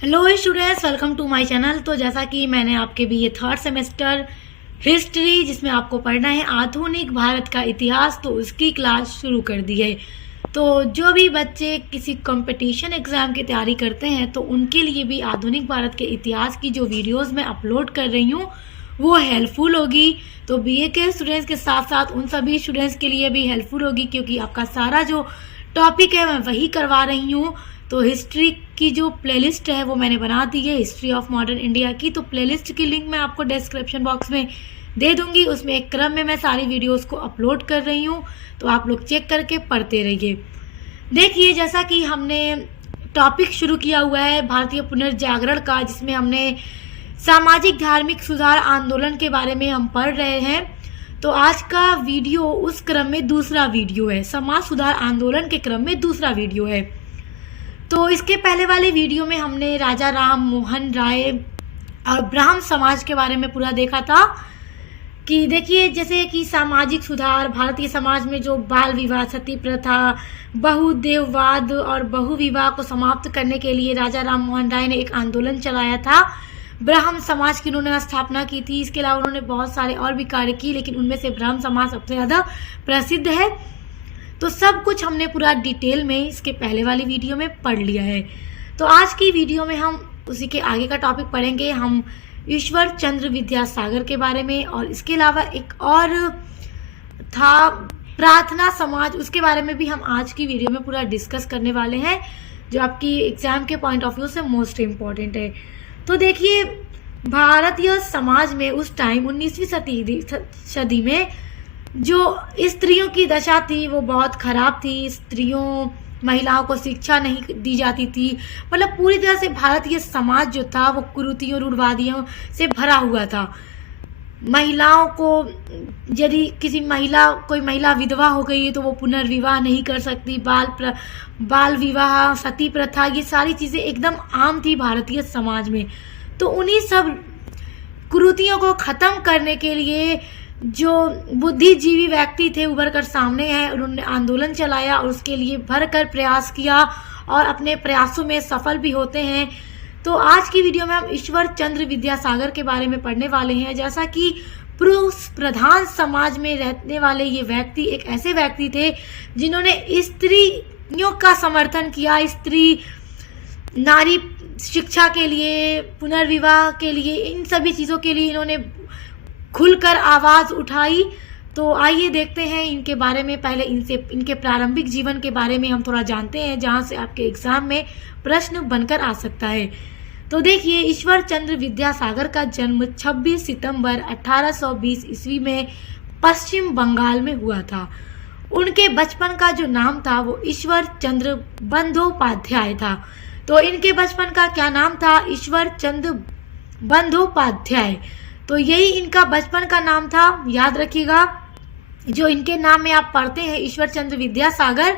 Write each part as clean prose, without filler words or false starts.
Hello students, welcome to my channel. तो जैसा कि मैंने आपके भी ये थर्ड सेमेस्टर हिस्ट्री जिसमें आपको पढ़ना है आधुनिक भारत का इतिहास, तो उसकी क्लास शुरू कर दी है। तो जो भी बच्चे किसी कंपटीशन एग्ज़ाम की तैयारी करते हैं तो उनके लिए भी आधुनिक भारत के इतिहास की जो वीडियोस मैं अपलोड कर रही हूँ वो हेल्पफुल होगी। तो बीए के स्टूडेंट्स के साथ साथ उन सभी स्टूडेंट्स के लिए भी हेल्पफुल होगी, क्योंकि आपका सारा जो टॉपिक है मैं वही करवा रही हूँ। तो हिस्ट्री की जो प्लेलिस्ट है वो मैंने बना दी है, हिस्ट्री ऑफ मॉडर्न इंडिया की। तो प्लेलिस्ट की लिंक मैं आपको डिस्क्रिप्शन बॉक्स में दे दूंगी। उसमें एक क्रम में मैं सारी वीडियोस को अपलोड कर रही हूँ, तो आप लोग चेक करके पढ़ते रहिए। देखिए, जैसा कि हमने टॉपिक शुरू किया हुआ है भारतीय पुनर्जागरण का, जिसमें हमने सामाजिक धार्मिक सुधार आंदोलन के बारे में हम पढ़ रहे हैं। तो आज का वीडियो उस क्रम में दूसरा वीडियो है, समाज सुधार आंदोलन के क्रम में दूसरा वीडियो है। तो इसके पहले वाले वीडियो में हमने राजा राम मोहन राय और ब्राह्मण समाज के बारे में पूरा देखा था कि देखिए, जैसे कि सामाजिक सुधार भारतीय समाज में जो बाल विवाह, सती प्रथा, बहुदेववाद और बहुविवाह को समाप्त करने के लिए राजा राम मोहन राय ने एक आंदोलन चलाया था। ब्राह्मण समाज की उन्होंने स्थापना की थी। इसके अलावा उन्होंने बहुत सारे और भी कार्य किए, लेकिन उनमें से ब्राह्मण समाज सबसे ज़्यादा प्रसिद्ध है। तो सब कुछ हमने पूरा डिटेल में इसके पहले वाली वीडियो में पढ़ लिया है। तो आज की वीडियो में हम उसी के आगे का टॉपिक पढ़ेंगे। हम ईश्वर चंद्र विद्यासागर के बारे में, और इसके अलावा एक और था प्रार्थना समाज, उसके बारे में भी हम आज की वीडियो में पूरा डिस्कस करने वाले हैं, जो आपकी एग्जाम के पॉइंट ऑफ व्यू से मोस्ट इम्पॉर्टेंट है। तो देखिए, भारतीय समाज में उस टाइम 19वीं सदी में जो स्त्रियों की दशा थी वो बहुत खराब थी। स्त्रियों, महिलाओं को शिक्षा नहीं दी जाती थी। मतलब पूरी तरह से भारतीय समाज जो था वो कुरीतियों, रूढ़वादियों से भरा हुआ था। महिलाओं को, यदि कोई महिला विधवा हो गई है तो वो पुनर्विवाह नहीं कर सकती। बाल विवाह, सती प्रथा, ये सारी चीज़ें एकदम आम थी भारतीय समाज में। तो उन्हीं सब कुरीतियों को ख़त्म करने के लिए जो बुद्धिजीवी व्यक्ति थे उभर कर सामने हैं, उन्होंने आंदोलन चलाया और उसके लिए भरकर प्रयास किया और अपने प्रयासों में सफल भी होते हैं। तो आज की वीडियो में हम ईश्वर चंद्र विद्यासागर के बारे में पढ़ने वाले हैं। जैसा कि पुरुष प्रधान समाज में रहने वाले ये व्यक्ति एक ऐसे व्यक्ति थे जिन्होंने स्त्रियों का समर्थन किया, स्त्री नारी शिक्षा के लिए, पुनर्विवाह के लिए, इन सभी चीज़ों के लिए इन्होंने खुलकर आवाज़ उठाई। तो आइए देखते हैं इनके बारे में। पहले इनके प्रारंभिक जीवन के बारे में हम थोड़ा जानते हैं, जहां से आपके एग्जाम में प्रश्न बनकर आ सकता है। तो देखिए, ईश्वर चंद्र विद्यासागर का जन्म 26 सितंबर 1820 ईस्वी में पश्चिम बंगाल में हुआ था। उनके बचपन का जो नाम था वो ईश्वर चंद्र बंदोपाध्याय था। तो इनके बचपन का क्या नाम था? ईश्वर चंद्र बंदोपाध्याय। तो यही इनका बचपन का नाम था, याद रखिएगा। जो इनके नाम में आप पढ़ते हैं ईश्वर चंद्र विद्यासागर,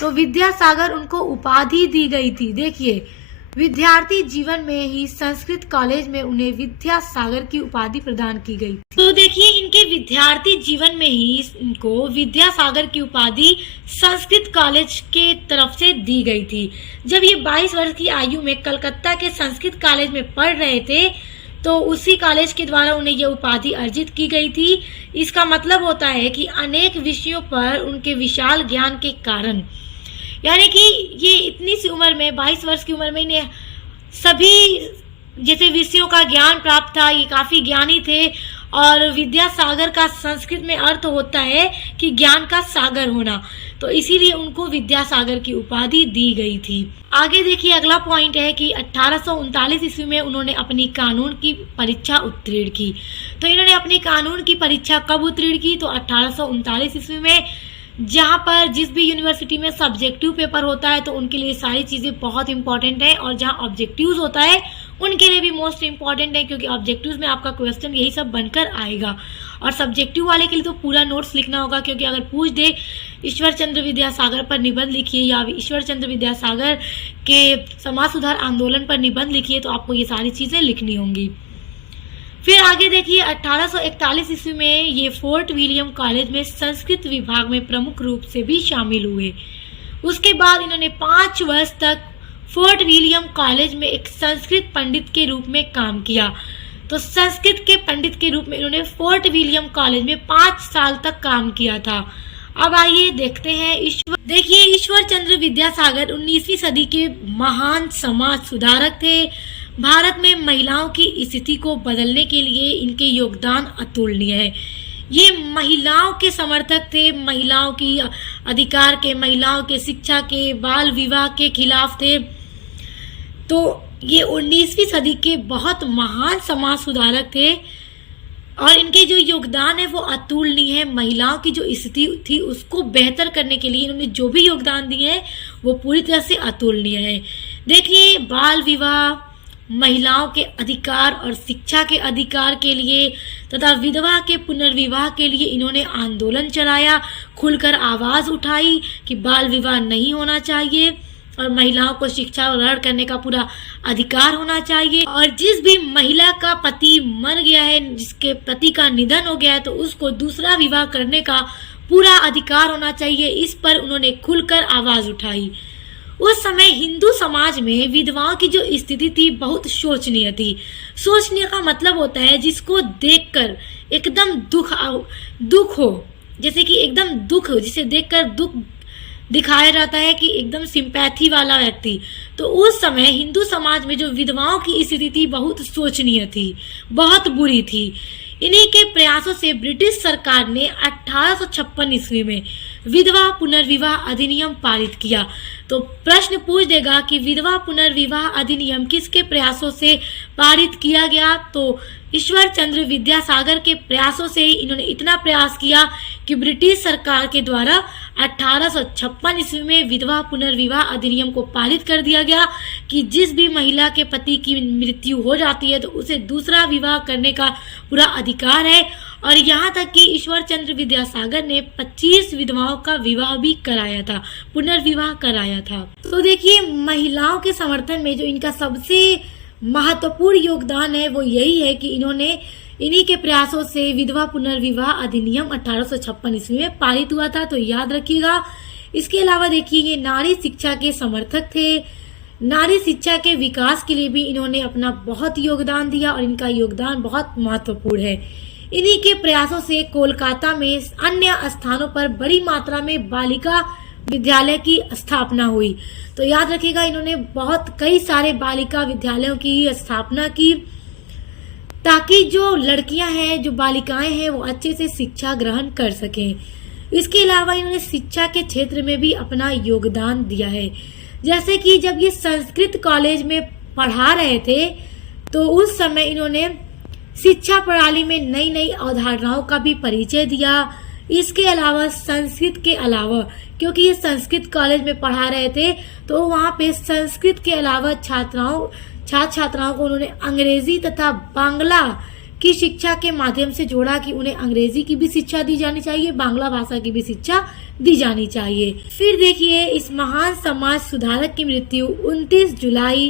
तो विद्यासागर उनको उपाधि दी गई थी। देखिए, विद्यार्थी जीवन में ही संस्कृत कॉलेज में उन्हें विद्यासागर की उपाधि प्रदान की गई। तो देखिए, इनके विद्यार्थी जीवन में ही इनको विद्यासागर की उपाधि संस्कृत कॉलेज के तरफ से दी गई थी। जब ये 22 वर्ष की आयु में कलकत्ता के संस्कृत कॉलेज में पढ़ रहे थे तो उसी कॉलेज के द्वारा उन्हें यह उपाधि अर्जित की गई थी। इसका मतलब होता है कि अनेक विषयों पर उनके विशाल ज्ञान के कारण, यानी कि ये इतनी सी उम्र में, 22 वर्ष की उम्र में, इन्हें सभी जैसे विषयों का ज्ञान प्राप्त था। ये काफ़ी ज्ञानी थे। और विद्यासागर का संस्कृत में अर्थ होता है कि ज्ञान का सागर होना, तो इसीलिए उनको विद्यासागर की उपाधि दी गई थी। आगे देखिए, अगला पॉइंट है कि 1839 ईस्वी में उन्होंने अपनी कानून की परीक्षा उत्तीर्ण की। तो इन्होंने अपनी कानून की परीक्षा कब उत्तीर्ण की? तो 1839 ईस्वी में। जहाँ पर जिस भी यूनिवर्सिटी में सब्जेक्टिव पेपर होता है तो उनके लिए सारी चीज़ें बहुत इंपॉर्टेंट हैं, और जहाँ ऑब्जेक्टिव्स होता है उनके लिए भी मोस्ट इंपॉर्टेंट है, क्योंकि ऑब्जेक्टिव्स में आपका क्वेश्चन यही सब बनकर आएगा। और सब्जेक्टिव वाले के लिए तो पूरा नोट्स लिखना होगा, क्योंकि अगर पूछ दे ईश्वर चंद्र विद्यासागर पर निबंध लिखिए या ईश्वर चंद्र विद्यासागर के समाज सुधार आंदोलन पर निबंध लिखिए, तो आपको ये सारी चीज़ें लिखनी होंगी। फिर आगे देखिए, 1841 ईस्वी में ये फोर्ट विलियम कॉलेज में संस्कृत विभाग में प्रमुख रूप से भी शामिल हुए। उसके बाद इन्होंने 5 वर्ष तक फोर्ट विलियम कॉलेज में एक संस्कृत पंडित के रूप में काम किया। तो संस्कृत के पंडित के रूप में इन्होंने फोर्ट विलियम कॉलेज में 5 साल तक काम किया था। अब आइए देखते हैं ईश्वर चंद्र विद्यासागर 19वीं सदी के महान समाज सुधारक थे। भारत में महिलाओं की स्थिति को बदलने के लिए इनके योगदान अतुलनीय है। ये महिलाओं के समर्थक थे, महिलाओं की अधिकार के, महिलाओं के शिक्षा के, बाल विवाह के खिलाफ थे। तो ये 19वीं सदी के बहुत महान समाज सुधारक थे और इनके जो योगदान है वो अतुलनीय है। महिलाओं की जो स्थिति थी उसको बेहतर करने के लिए इन्होंने जो भी योगदान दिए हैं वो पूरी तरह से अतुलनीय है। देखिए, बाल विवाह, महिलाओं के अधिकार और शिक्षा के अधिकार के लिए तथा विधवा के पुनर्विवाह के लिए इन्होंने आंदोलन चलाया, खुलकर आवाज उठाई कि बाल विवाह नहीं होना चाहिए और महिलाओं को शिक्षा ग्रहण करने का पूरा अधिकार होना चाहिए। और जिस भी महिला का पति मर गया है, जिसके पति का निधन हो गया है, तो उसको दूसरा विवाह करने का पूरा अधिकार होना चाहिए। इस पर उन्होंने खुलकर आवाज उठाई। उस समय हिंदू समाज में विधवाओं की जो स्थिति थी बहुत शोचनीय थी। शोचनीय का मतलब होता है जिसको देखकर एकदम दुख हो, जैसे कि एकदम दुख हो, जिसे देखकर दुख दिखाया जाता है कि एकदम सिंपैथी वाला व्यक्ति। तो उस समय हिंदू समाज में जो विधवाओं की स्थिति थी बहुत शोचनीय थी, बहुत बुरी थी। इन्हीं के प्रयासों से ब्रिटिश सरकार ने 1856 ईस्वी में विधवा पुनर्विवाह अधिनियम पारित किया। तो प्रश्न पूछ देगा कि विधवा पुनर्विवाह अधिनियम किसके प्रयासों से पारित किया गया? तो ईश्वर चंद्र विद्यासागर के प्रयासों से ही इन्होंने इतना प्रयास किया कि ब्रिटिश सरकार के द्वारा 1856 ईस्वी में विधवा पुनर्विवाह अधिनियम को पारित कर दिया गया कि जिस भी महिला के पति की मृत्यु हो जाती है तो उसे दूसरा विवाह करने का पूरा अधिकार है। और यहाँ तक कि ईश्वर चंद्र विद्यासागर ने 25 विधवाओं का विवाह भी कराया था, पुनर्विवाह कराया था। तो देखिए, महिलाओं के समर्थन में जो इनका सबसे महत्वपूर्ण योगदान है वो यही है कि इन्हीं के प्रयासों से विधवा पुनर्विवाह अधिनियम 1856 ईस्वी में पारित हुआ था। तो याद रखिएगा। इसके अलावा देखिए, ये नारी शिक्षा के समर्थक थे। नारी शिक्षा के विकास के लिए भी इन्होंने अपना बहुत योगदान दिया और इनका योगदान बहुत महत्वपूर्ण है। इन्हीं के प्रयासों से कोलकाता में अन्य स्थानों पर बड़ी मात्रा में बालिका विद्यालय की स्थापना हुई। तो याद रखिएगा, इन्होंने कई सारे बालिका विद्यालयों की स्थापना की ताकि जो लड़कियां हैं, जो बालिकाएं हैं, वो अच्छे से शिक्षा ग्रहण कर सकें। इसके अलावा इन्होंने शिक्षा के क्षेत्र में भी अपना योगदान दिया है। जैसे कि जब ये संस्कृत कॉलेज में पढ़ा रहे थे तो उस समय इन्होंने शिक्षा प्रणाली में नई नई अवधारणाओं का भी परिचय दिया। इसके अलावा संस्कृत के अलावा, क्योंकि ये संस्कृत कॉलेज में पढ़ा रहे थे, तो वहाँ पे संस्कृत के अलावा छात्राओं को उन्होंने अंग्रेजी तथा बांग्ला की शिक्षा के माध्यम से जोड़ा कि उन्हें अंग्रेजी की भी शिक्षा दी जानी चाहिए, बांग्ला भाषा की भी शिक्षा दी जानी चाहिए। फिर देखिए, इस महान समाज सुधारक की मृत्यु 29 जुलाई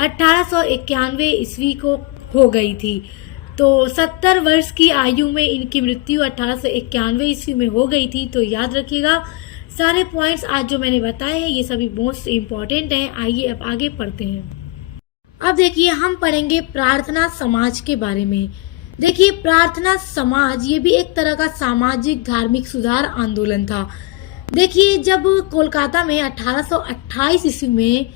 1891 ईस्वी को हो गई थी। तो 70 वर्ष की आयु में इनकी मृत्यु 1891 ईस्वी में हो गई थी। तो याद रखिएगा, सारे पॉइंट्स आज जो मैंने बताए हैं ये सभी मोस्ट इम्पोर्टेंट हैं। आइए अब आगे पढ़ते हैं। अब देखिए, हम पढ़ेंगे प्रार्थना समाज के बारे में। देखिए, प्रार्थना समाज ये भी एक तरह का सामाजिक धार्मिक सुधार आंदोलन था। देखिए, जब कोलकाता में 1828 ईस्वी में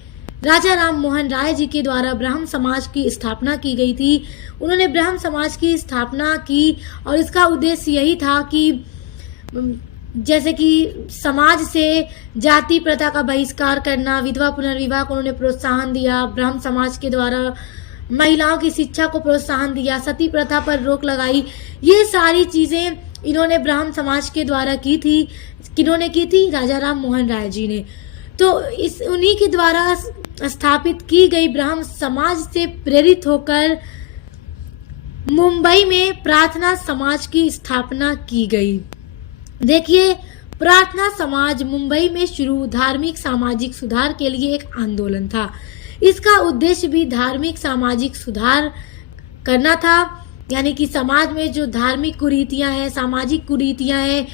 राजा राम मोहन राय जी के द्वारा ब्राह्म समाज की स्थापना की गई थी। उन्होंने ब्राह्म समाज की स्थापना की और इसका उद्देश्य यही था कि जैसे कि समाज से जाति प्रथा का बहिष्कार करना, विधवा पुनर्विवाह को उन्होंने प्रोत्साहन दिया, ब्राह्म समाज के द्वारा महिलाओं की शिक्षा को प्रोत्साहन दिया, सती प्रथा पर रोक लगाई। ये सारी चीजें इन्होंने ब्राह्म समाज के द्वारा की थी। किन्होंने की थी? राजा राम मोहन राय जी ने। तो उन्हीं के द्वारा स्थापित की गई ब्राह्म समाज से प्रेरित होकर मुंबई में प्रार्थना समाज की स्थापना की गई। देखिए, प्रार्थना समाज मुंबई में शुरू धार्मिक सामाजिक सुधार के लिए एक आंदोलन था। इसका उद्देश्य भी धार्मिक सामाजिक सुधार करना था, यानी कि समाज में जो धार्मिक कुरीतियां हैं, सामाजिक कुरीतियां हैं,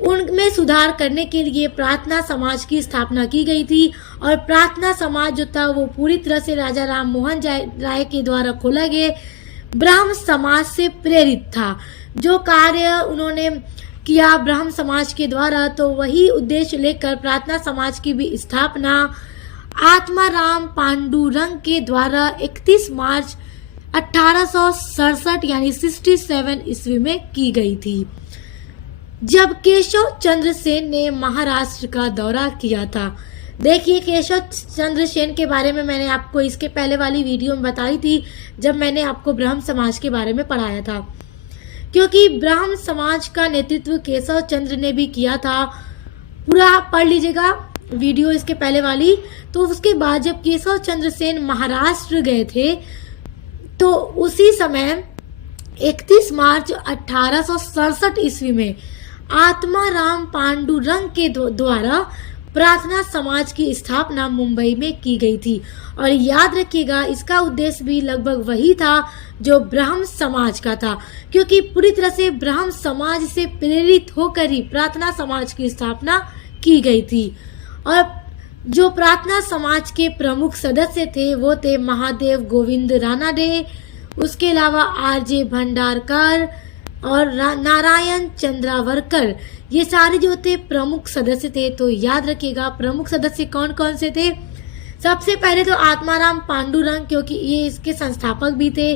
उनमें सुधार करने के लिए प्रार्थना समाज की स्थापना की गई थी। और प्रार्थना समाज जो था वो पूरी तरह से राजा राम मोहन राय के द्वारा खोला गया ब्रह्म समाज से प्रेरित था। जो कार्य उन्होंने किया ब्रह्म समाज के द्वारा, तो वही उद्देश्य लेकर प्रार्थना समाज की भी स्थापना आत्माराम पांडुरंग के द्वारा 31 मार्च 1867 यानी 67 ईस्वी में की गई थी, जब केशव चंद्र सेन ने महाराष्ट्र का दौरा किया था। देखिए, केशव चंद्र सेन के बारे में मैंने आपको इसके पहले वाली वीडियो में बताई थी, जब मैंने आपको ब्रह्म समाज के बारे में पढ़ाया था, क्योंकि ब्रह्म समाज का नेतृत्व केशव चंद्र ने भी किया था। पूरा पढ़ लीजिएगा वीडियो इसके पहले वाली। तो उसके बाद जब केशव चंद्र सेन महाराष्ट्र गए थे, तो उसी समय 31 मार्च 1867 ईस्वी में आत्माराम पांडुरंग के द्वारा प्रार्थना समाज की स्थापना मुंबई में की गई थी। और याद रखिएगा, इसका उद्देश्य भी लगभग वही था जो ब्रह्म समाज का था, क्योंकि पूरी तरह से ब्रह्म समाज से प्रेरित होकर ही प्रार्थना समाज की स्थापना की गई थी। और जो प्रार्थना समाज के प्रमुख सदस्य थे वो थे महादेव गोविंद रानाडे, उसके अलावा आरजे भंडारकर और नारायण चंद्रावरकर। ये सारे जो थे प्रमुख सदस्य थे। तो याद रखिएगा प्रमुख सदस्य कौन कौन से थे। सबसे पहले तो आत्माराम पांडुरंग, क्योंकि ये इसके संस्थापक भी थे।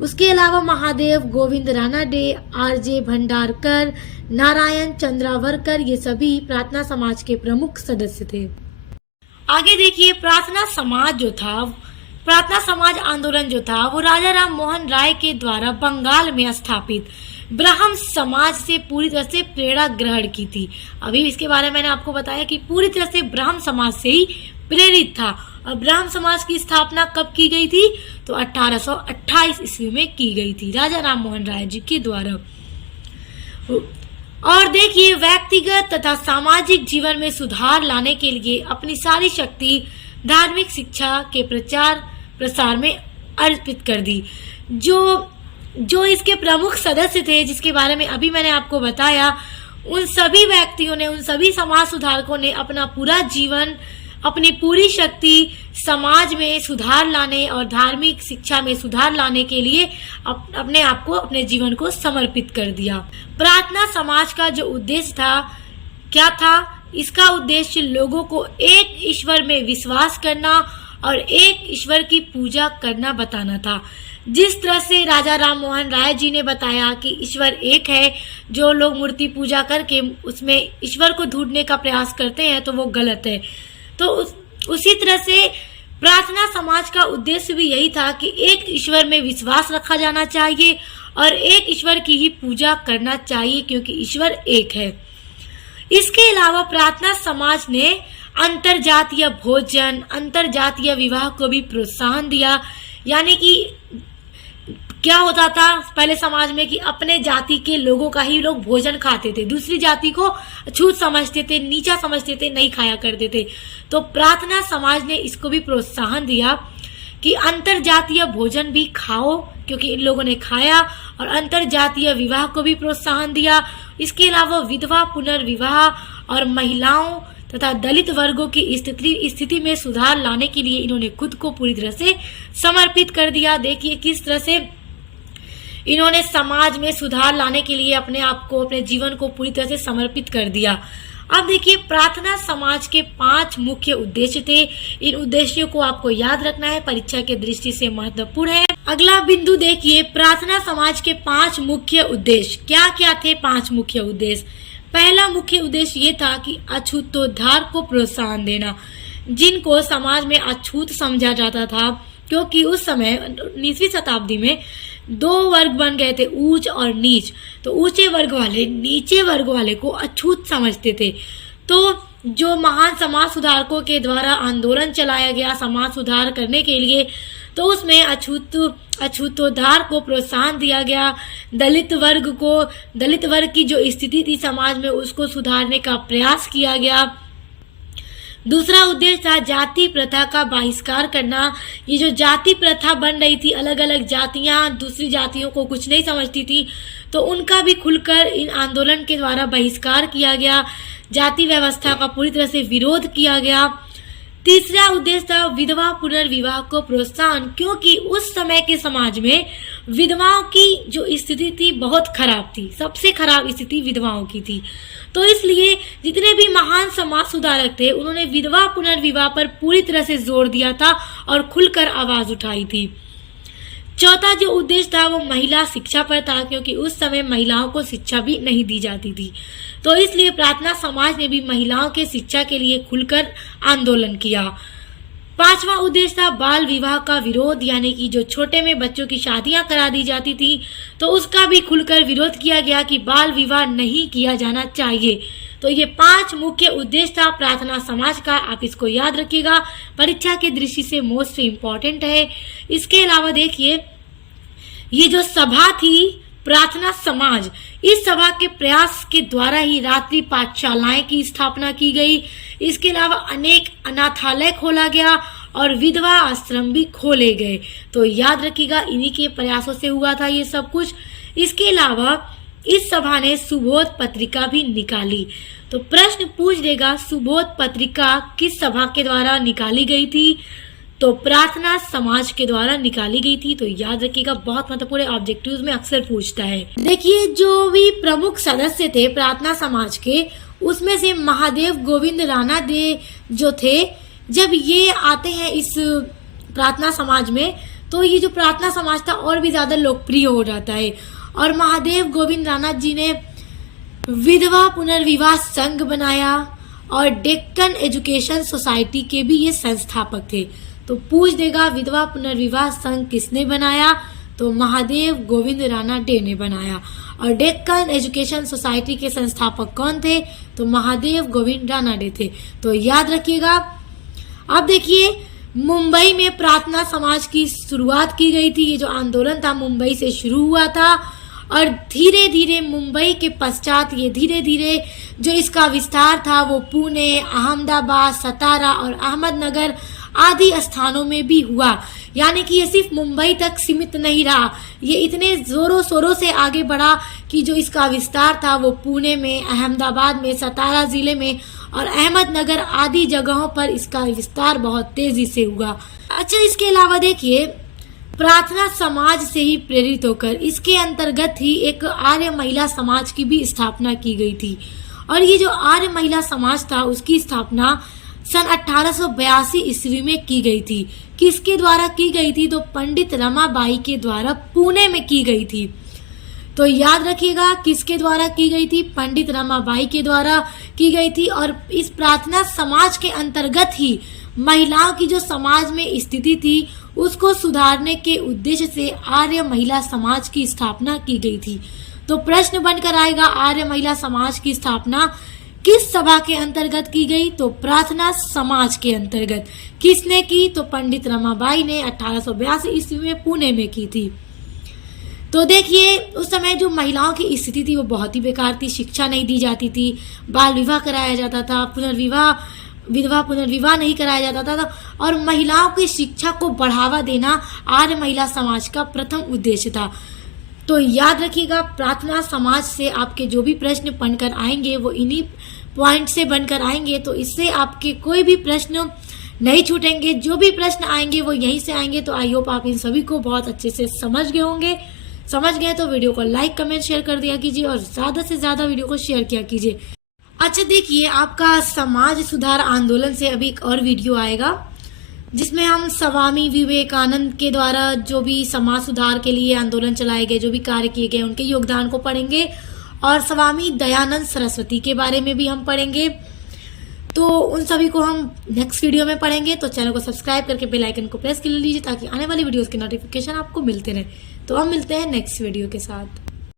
उसके अलावा महादेव गोविंद रानाडे, आरजे भंडारकर, नारायण चंद्रावरकर, ये सभी प्रार्थना समाज के प्रमुख सदस्य थे। आगे देखिए, प्रार्थना समाज आंदोलन जो था वो राजा राम मोहन राय के द्वारा बंगाल में स्थापित ब्रह्म समाज से पूरी तरह से प्रेरणा ग्रहण की थी। अभी इसके बारे में मैंने आपको बताया कि पूरी तरह से ब्रह्म समाज से ही प्रेरित था। और ब्रह्म समाज की स्थापना कब की गई थी? तो 1828 ईस्वी में की गई थी राजा राम मोहन राय जी के द्वारा। और देखिए, व्यक्तिगत तथा सामाजिक जीवन में सुधार लाने के लिए अपनी सारी शक्ति धार्मिक शिक्षा के प्रचार प्रसार में अर्पित कर दी। जो इसके प्रमुख सदस्य थे, जिसके बारे में अभी मैंने आपको बताया, उन सभी व्यक्तियों ने, उन सभी समाज सुधारकों ने अपना पूरा जीवन, अपनी पूरी शक्ति समाज में सुधार लाने और धार्मिक शिक्षा में सुधार लाने के लिए अपने आप को, अपने जीवन को समर्पित कर दिया। प्रार्थना समाज का जो उद्देश्य था, क्या था? इसका उद्देश्य लोगों को एक ईश्वर में विश्वास करना और एक ईश्वर की पूजा करना बताना था। जिस तरह से राजा राम मोहन राय जी ने बताया कि ईश्वर एक है, जो लोग मूर्ति पूजा करके उसमें ईश्वर को ढूंढने का प्रयास करते हैं तो वो गलत है। तो उसी तरह से प्रार्थना समाज का उद्देश्य भी यही था कि एक ईश्वर में विश्वास रखा जाना चाहिए और एक ईश्वर की ही पूजा करना चाहिए, क्योंकि ईश्वर एक है। इसके अलावा प्रार्थना समाज ने अंतरजातीय भोजन, अंतरजातीय विवाह को भी प्रोत्साहन दिया। यानी कि क्या होता था पहले समाज में कि अपने जाति के लोगों का ही लोग भोजन खाते थे, दूसरी जाति को अछूत समझते थे, नीचा समझते थे, नहीं खाया करते थे। तो प्रार्थना समाज ने इसको भी प्रोत्साहन दिया कि अंतरजातीय भोजन भी खाओ, क्योंकि इन लोगों ने खाया। और अंतरजातीय विवाह को भी प्रोत्साहन दिया। इसके अलावा विधवा पुनर्विवाह और महिलाओं तथा दलित वर्गों की स्थिति में सुधार लाने के लिए इन्होंने खुद को पूरी तरह से समर्पित कर दिया। देखिए किस तरह से इन्होंने समाज में सुधार लाने के लिए अपने आप को, अपने जीवन को पूरी तरह से समर्पित कर दिया। अब देखिए, प्रार्थना समाज के 5 मुख्य उद्देश्य थे। इन उद्देश्यों को आपको याद रखना है, परीक्षा के दृष्टि से महत्वपूर्ण है। अगला बिंदु देखिए, प्रार्थना समाज के 5 मुख्य उद्देश्य क्या क्या थे? 5 मुख्य उद्देश्य। पहला मुख्य उद्देश्य ये था कि अछूतोद्धार को प्रोत्साहन देना, जिनको समाज में अछूत समझा जाता था, क्योंकि उस समय 19वीं शताब्दी में 2 वर्ग बन गए थे, ऊंच और नीच। तो ऊंचे वर्ग वाले नीचे वर्ग वाले को अछूत समझते थे। तो जो महान समाज सुधारकों के द्वारा आंदोलन चलाया गया समाज सुधार करने के लिए, तो उसमें अछूतोद्धार को प्रोत्साहन दिया गया। दलित वर्ग की जो स्थिति थी समाज में, उसको सुधारने का प्रयास किया गया। दूसरा उद्देश्य था जाति प्रथा का बहिष्कार करना। ये जो जाति प्रथा बन रही थी, अलग अलग जातियां दूसरी जातियों को कुछ नहीं समझती थी, तो उनका भी खुलकर इन आंदोलन के द्वारा बहिष्कार किया गया। जाति व्यवस्था का पूरी तरह से विरोध किया गया। तीसरा उद्देश्य था विधवा पुनर्विवाह को प्रोत्साहन, क्योंकि उस समय के समाज में विधवाओं की जो स्थिति थी बहुत खराब थी, सबसे खराब स्थिति विधवाओं की थी। तो इसलिए जितने भी महान समाज सुधारक थे उन्होंने विधवा पुनर्विवाह पर पूरी तरह से जोर दिया था और खुलकर आवाज उठाई थी। चौथा जो उद्देश्य था वो महिला शिक्षा पर था, क्योंकि उस समय महिलाओं को शिक्षा भी नहीं दी जाती थी। तो इसलिए प्रार्थना समाज ने भी महिलाओं के शिक्षा के लिए खुलकर आंदोलन किया। पांचवा उद्देश्य था बाल विवाह का विरोध, यानी कि जो छोटे में बच्चों की शादियां करा दी जाती थी तो उसका भी खुलकर विरोध किया गया कि बाल विवाह नहीं किया जाना चाहिए। तो ये 5 मुख्य उद्देश्य था प्रार्थना समाज का, आप इसको याद रखिएगा, परीक्षा के दृष्टि से मोस्ट इम्पॉर्टेंट है। इसके अलावा देखिए ये जो सभा थी प्रार्थना समाज, इस सभा के प्रयास के द्वारा ही रात्रि पाठशालाएं की स्थापना की गई। इसके अलावा अनेक अनाथालय खोला गया और विधवा आश्रम भी खोले गए। तो याद रखिएगा इन्हीं के प्रयासों से हुआ था ये सब कुछ। इसके अलावा इस सभा ने सुबोध पत्रिका भी निकाली। तो प्रश्न पूछ देगा सुबोध पत्रिका किस सभा के द्वारा निकाली गई थी? तो प्रार्थना समाज के द्वारा निकाली गई थी। तो याद रखिएगा बहुत महत्वपूर्ण ऑब्जेक्टिव्स में अक्सर पूछता है। देखिए जो भी प्रमुख सदस्य थे प्रार्थना समाज के, उसमें से महादेव गोविंद राणा दे जो थे, जब ये आते हैं इस प्रार्थना समाज में तो ये जो प्रार्थना समाज था और भी ज्यादा लोकप्रिय हो जाता है। और महादेव गोविंद राणा जी ने विधवा पुनर्विवाह संघ बनाया और डेक्कन एजुकेशन सोसाइटी के भी ये संस्थापक थे। तो पूछ देगा विधवा पुनर्विवाह संघ किसने बनाया? तो महादेव गोविंद राणा डे ने बनाया। और डेक्कन एजुकेशन सोसाइटी के संस्थापक कौन थे? तो महादेव गोविंद राणा डे थे। तो याद रखिएगा। अब देखिए मुंबई में प्रार्थना समाज की शुरुआत की गई थी। ये जो आंदोलन था मुंबई से शुरू हुआ था और धीरे धीरे मुंबई के पश्चात ये धीरे धीरे जो इसका विस्तार था वो पुणे, अहमदाबाद, सतारा और अहमदनगर आदि स्थानों में भी हुआ। यानी कि ये सिर्फ मुंबई तक सीमित नहीं रहा, ये इतने जोरों शोरों से आगे बढ़ा कि जो इसका विस्तार था वो पुणे में, अहमदाबाद में, सतारा जिले में और अहमदनगर आदि जगहों पर इसका विस्तार बहुत तेजी से हुआ। अच्छा इसके अलावा देखिए प्रार्थना समाज से ही प्रेरित होकर इसके अंतर्गत ही एक आर्य महिला समाज की भी स्थापना की गई थी। और ये जो आर्य महिला समाज था उसकी स्थापना सन 1882 ईस्वी में की गई थी। किसके द्वारा की गई थी? तो पंडित रमाबाई के द्वारा पुणे में की गई थी। तो याद रखिएगा किसके द्वारा की गई थी? पंडित रमाबाई के द्वारा की गई थी। और इस प्रार्थना समाज के अंतर्गत ही महिलाओं की जो समाज में स्थिति थी उसको सुधारने के उद्देश्य से आर्य महिला समाज की स्थापना की गई थी। तो प्रश्न बनकर आएगा आर्य महिला समाज की स्थापना किस सभा के अंतर्गत की गई? तो प्रार्थना समाज के अंतर्गत। किसने की? तो पंडित रमाबाई ने 1882 ईस्वी में पुणे में की थी। तो देखिए उस समय जो महिलाओं की स्थिति थी वो बहुत ही बेकार थी, शिक्षा नहीं दी जाती थी, बाल विवाह कराया जाता था, विधवा पुनर्विवाह नहीं कराया जाता था और महिलाओं की शिक्षा को बढ़ावा देना आर्य महिला समाज का प्रथम उद्देश्य था। तो याद रखिएगा प्रार्थना समाज से आपके जो भी प्रश्न बनकर आएंगे वो इन्हीं पॉइंट से बनकर आएंगे। तो इससे आपके कोई भी प्रश्न नहीं छूटेंगे, जो भी प्रश्न आएंगे वो यहीं से आएंगे। तो आई होप आप इन सभी को बहुत अच्छे से समझ गए होंगे। समझ गए तो वीडियो को लाइक कमेंट शेयर कर दिया कीजिए और ज्यादा से ज्यादा वीडियो को शेयर किया कीजिए। अच्छा देखिए आपका समाज सुधार आंदोलन से अभी एक और वीडियो आएगा जिसमें हम स्वामी विवेकानंद के द्वारा जो भी समाज सुधार के लिए आंदोलन चलाए गए, जो भी कार्य किए गए, उनके योगदान को पढ़ेंगे और स्वामी दयानंद सरस्वती के बारे में भी हम पढ़ेंगे। तो उन सभी को हम नेक्स्ट वीडियो में पढ़ेंगे। तो चैनल को सब्सक्राइब करके बेल आइकन को प्रेस कर लीजिए ताकि आने वाली वीडियोस के नोटिफिकेशन आपको मिलते रहे। तो हम मिलते हैं नेक्स्ट वीडियो के साथ।